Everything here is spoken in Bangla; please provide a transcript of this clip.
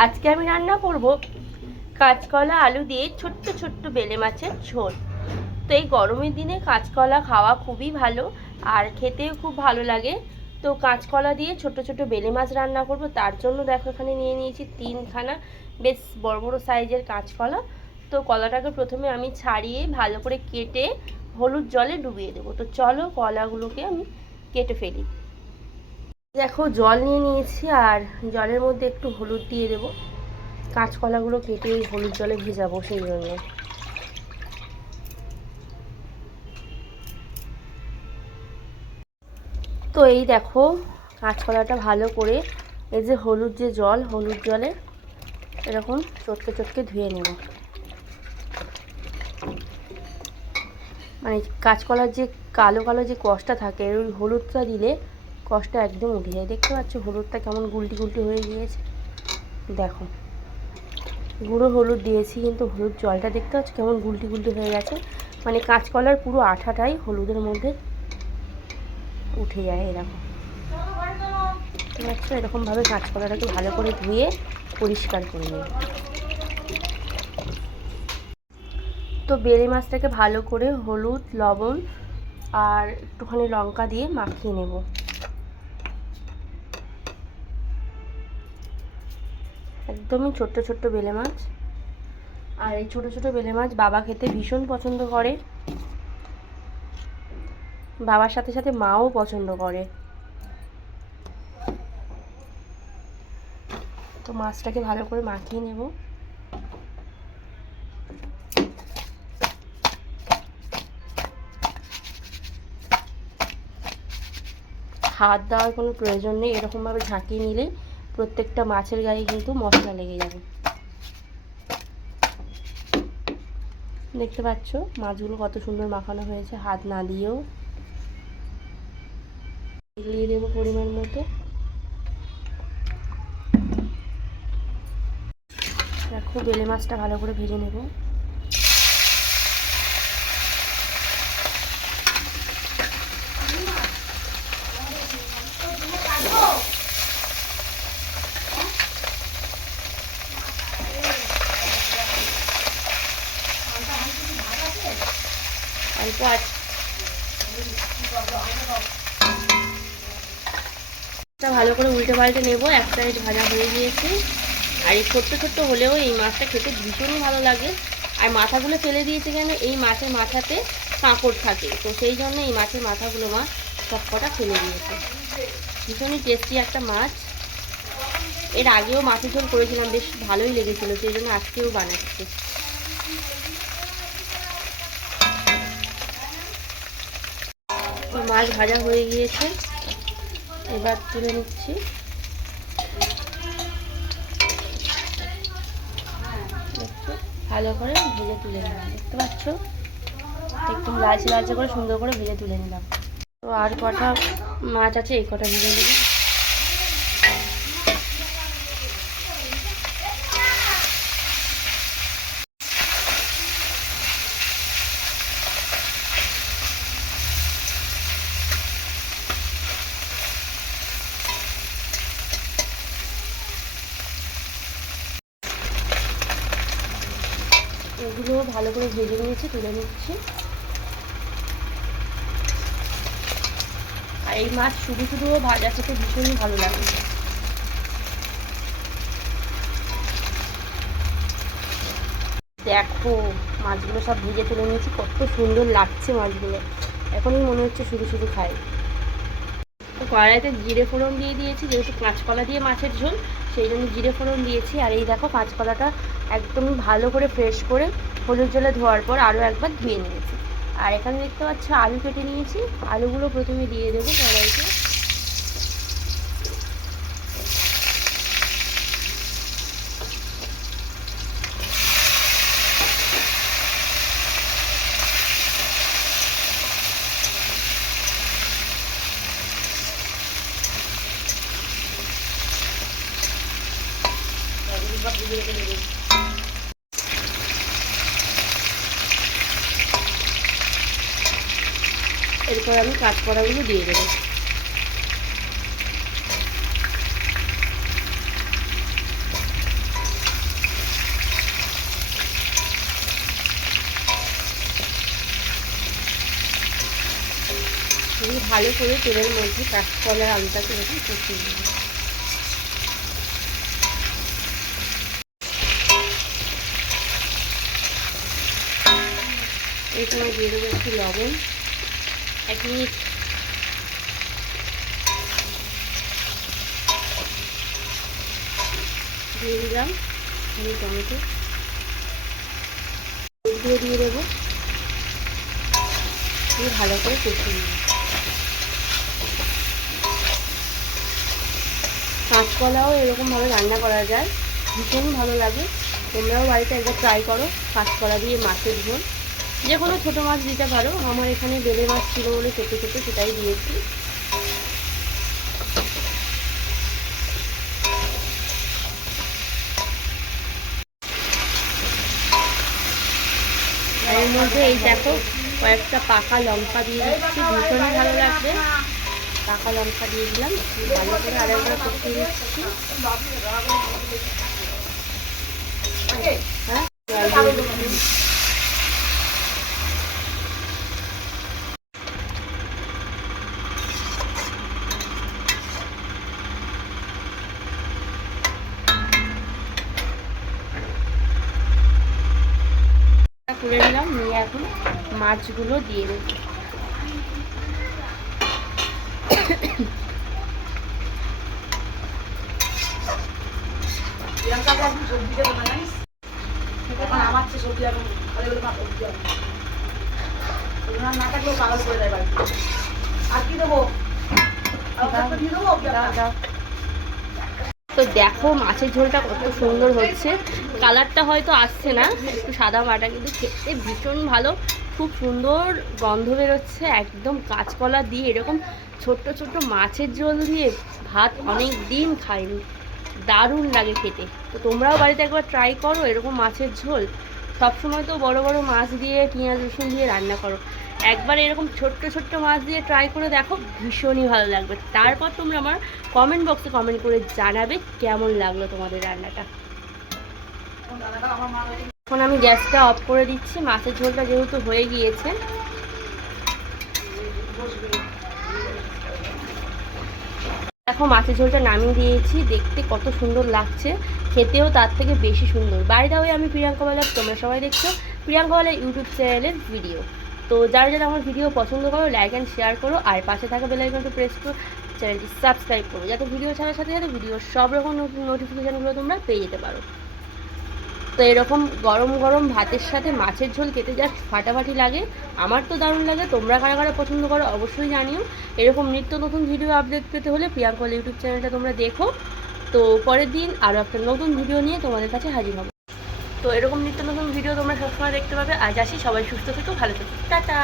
আজকে আমি রান্না করব কাঁচকলা আলু দিয়ে ছোট্ট ছোট্ট বেলে মাছের ঝোল। তো এই গরমের দিনে কাঁচকলা খাওয়া খুবই ভালো আর খেতেও খুব ভালো লাগে। তো কাঁচকলা দিয়ে ছোট ছোট বেলে মাছ রান্না করব। তার জন্য দেখো এখানে নিয়ে নিয়েছি তিনখানা বেশ বড় বড় সাইজের কাঁচকলা। তো কলাটাকে প্রথমে আমি ছাড়িয়ে ভালো করে কেটে হলুদ জলে ডুবিয়ে দেবো। তো চলো কলাগুলোকে আমি কেটে ফেলি। দেখো, জল নিয়ে নিয়েছি আর জলের মধ্যে একটু হলুদ দিয়ে দেবো। কাঁচকলাগুলো কেটে এই হলুদ জলে ভেজাবো সেই জন্য। তো এই দেখো, কাঁচকলাটা ভালো করে এই যে হলুদ যে জল, হলুদ জলে এরকম চটকে চটকে ধুয়ে নেব। মানে কাঁচকলার যে কালো কালো যে কষটা থাকে, ওই হলুদটা দিলে কষটা একদম উঠে যায়। দেখতে পাচ্ছ হলুদটা কেমন গুলটি গুলটি হয়ে গিয়েছে। দেখো, গুঁড়ো হলুদ দিয়েছি, কিন্তু হলুদ জলটা দেখতে পাচ্ছ কেমন গুলটি গুলটি হয়ে গেছে। মানে কাঁচকলার পুরো আঠাটাই হলুদের মধ্যে উঠে যায় এরকম। আছে এরকমভাবে কাঁচকলাটাকে ভালো করে ধুয়ে পরিষ্কার করে নিই। তো বেলে মাছটাকে ভালো করে হলুদ, লবণ আর একটুখানি লঙ্কা দিয়ে মাখিয়ে নেব। একদমই ছোট্ট ছোট্ট বেলে মাছ। আর এই ছোট ছোট বেলে মাছ বাবা খেতে ভীষণ পছন্দ করে। বাবার সাথে সাথে মাও পছন্দ করে। তো মাছটাকে ভালো করে মাখিয়ে নেব। হাত দেওয়ার কোনো প্রয়োজন নেই, এরকমভাবে ঝাঁকিয়ে নিলে প্রত্যেকটা মাছের গায়ে কিন্তু মশলা লেগে যাবে। দেখতে পাচ্ছ, মাছগুলো কত সুন্দর মাখানো হয়েছে, হাত না দিয়েও। দিয়ে দেবো পরিমাণ মতো। দেখো, বেলে মাছটা ভালো করে ভেজে নেব। ভালো করে উল্টে পাল্টে নেব এক সাইড ভাজা হয়ে গিয়েছে। আর এই ছোট্ট ছোট্ট হলেও এই মাছটা খেতে ভীষণই ভালো লাগে। আর মাথাগুলো ফেলে দিয়েছে কেন? এই মাছের মাথাতে কাঁকড় থাকে। তো সেই জন্য এই মাছের মাথাগুলো মা সব কটা ফেলে দিয়েছে। ভীষণই টেস্টি একটা মাছ। এর আগেও মাছের ঝোল করেছিলাম, বেশ ভালোই লেগেছিলো, সেই জন্য আজকেও বানাচ্ছি। মাছ ভাজা হয়ে গিয়েছে। এবার তুলে নিচ্ছি। ভালো করে ভেজে তুলে নিলাম। দেখতে পাচ্ছ? একটু লালচে লালচে করে সুন্দর করে ভেজে তুলে নিলাম। তো আর কটা মাছ আছে এই কটা ভেজে নেব এগুলো ভালো করে ভেজে নিয়েছি, তুলে নিচ্ছি। আর এই মাছ শুধু শুধুও ভাজা খেতে ভীষণই ভালো লাগে। দেখো, মাছগুলো সব ভেজে তুলে নিয়েছি, কত সুন্দর লাগছে মাছগুলো। এখনই মনে হচ্ছে শুধু শুধু খাই। কড়াইতে জিরে ফোড়ন দিয়ে দিয়েছি, যেহেতু কাঁচকলা দিয়ে মাছের ঝোল, সেই জন্য জিরে ফোড়ন দিয়েছি। আর এই দেখো কাঁচকলাটা একদমই ভালো করে ফ্রেশ করে হলুদ জলে ধোয়ার পর আরও একবার ধুয়ে নিয়েছি। আর এখানে দেখতে পাচ্ছ আলু কেটে নিয়েছি। আলুগুলো প্রথমে দিয়ে দেবো কড়াইতে এরপর আমি কাঁচকড়াগুলো দিয়ে দেবো। ভালো করে তেলের মধ্যে কাঁচকলার আলুটাকে রেখে কষিয়ে দেব এই সময় দিয়ে দেবো একটু লবণ। এক মিনিট। দিয়ে দিলাম, আমি টমেটো। দিয়ে দিয়ে দেবো। দিয়ে ভালো করে কষিয়ে নেব কাঁচকলাও এরকমভাবে রান্না করা যায়। ভীষণ ভালো লাগে। তোমরাও বাড়িতে একবার ট্রাই করো। কাঁচকলা দিয়ে মাছের ঝোল। যে কোনো ছোটো মাছ দিতে পারো। আমার এখানে বেলে মাছ ছিল বলে ছোটো ছোটো সেটাই দিয়েছি। এর মধ্যে এই দেখো, কয়েকটা পাকা লঙ্কা দিয়ে দিচ্ছি। ভীষণই ভালো লাগবে। পাকা লঙ্কা দিয়ে দিলাম। ভালো করে আরেকবার কষিয়ে দিচ্ছি হ্যাঁ? করে নিলাম নিয়ে এখন মাছগুলো দিয়ে দেবো। সবজি দেবো না আমার চেয়ে সবজি এখন না থাকলেও পাগল করে দেয় আর কি দেবো? আর দিয়ে দেবো। তো দেখো মাছের ঝোলটা কত সুন্দর হচ্ছে। কালারটা হয়তো আসছে না একটু সাদা মাটা কিন্তু খেতে ভীষণ ভালো। খুব সুন্দর গন্ধ বেরোচ্ছে, একদম কাঁচকলা দিয়ে, এরকম ছোট্ট ছোট্ট মাছের ঝোল দিয়ে ভাত অনেক দিন খাইনি। দারুণ লাগে খেতে। তো তোমরাও বাড়িতে একবার ট্রাই করো এরকম মাছের ঝোল। সবসময় তো বড় বড় মাছ দিয়ে, পেঁয়াজ রসুন দিয়ে রান্না করো। একবার এরকম ছোট্ট ছোট্ট মাছ দিয়ে ট্রাই করে দেখো, ভীষণই ভালো লাগবে। তারপর তোমরা আমার কমেন্ট বক্সে কমেন্ট করে জানাবে কেমন লাগল তোমাদের রান্নাটা। এখন আমি গ্যাসটা অফ করে দিচ্ছি, মাছের ঝোলটা যেহেতু হয়ে গিয়েছে। দেখো, মাছের ঝোলটা নামিয়ে দিয়েছি, দেখতে কত সুন্দর লাগছে, খেতেও তার থেকে বেশি সুন্দর। বাইরে হয়ে আমি প্রিয়াঙ্কা বালা তোমরা সবাই দেখছ প্রিয়াঙ্কা বালা ইউটিউব চ্যানেলের ভিডিও তো যারা যারা আমার ভিডিও পছন্দ করো লাইক অ্যান্ড শেয়ার করো, আর পাশে থাকা বেলাইকনটা প্রেস করো চ্যানেলটি সাবস্ক্রাইব করো, যাতে ভিডিও ছাড়ার সাথে সাথে ভিডিওর সব রকম নোটিফিকেশানগুলো তোমরা পেয়ে যেতে পারো। তো এরকম গরম গরম ভাতের সাথে মাছের ঝোল খেতে জাস্ট ফাটাফাটি লাগে। আমার তো দারুণ লাগে, তোমরা কারা কারা পছন্দ করো অবশ্যই জানিও। এরকম নিত্য নতুন ভিডিও আপডেট পেতে হলে প্রিয়াঙ্কল ইউটিউব চ্যানেলটা তোমরা দেখো। তো পরের দিন আরও একটা নতুন ভিডিও নিয়ে তোমাদের কাছে হাজির হব। তো এরকম নিত্য নতুন ভিডিও তোমরা সবসময় দেখতে পাবে। আজ আসি, সবাই সুস্থ থেকো, ভালো থেকো। টাটা!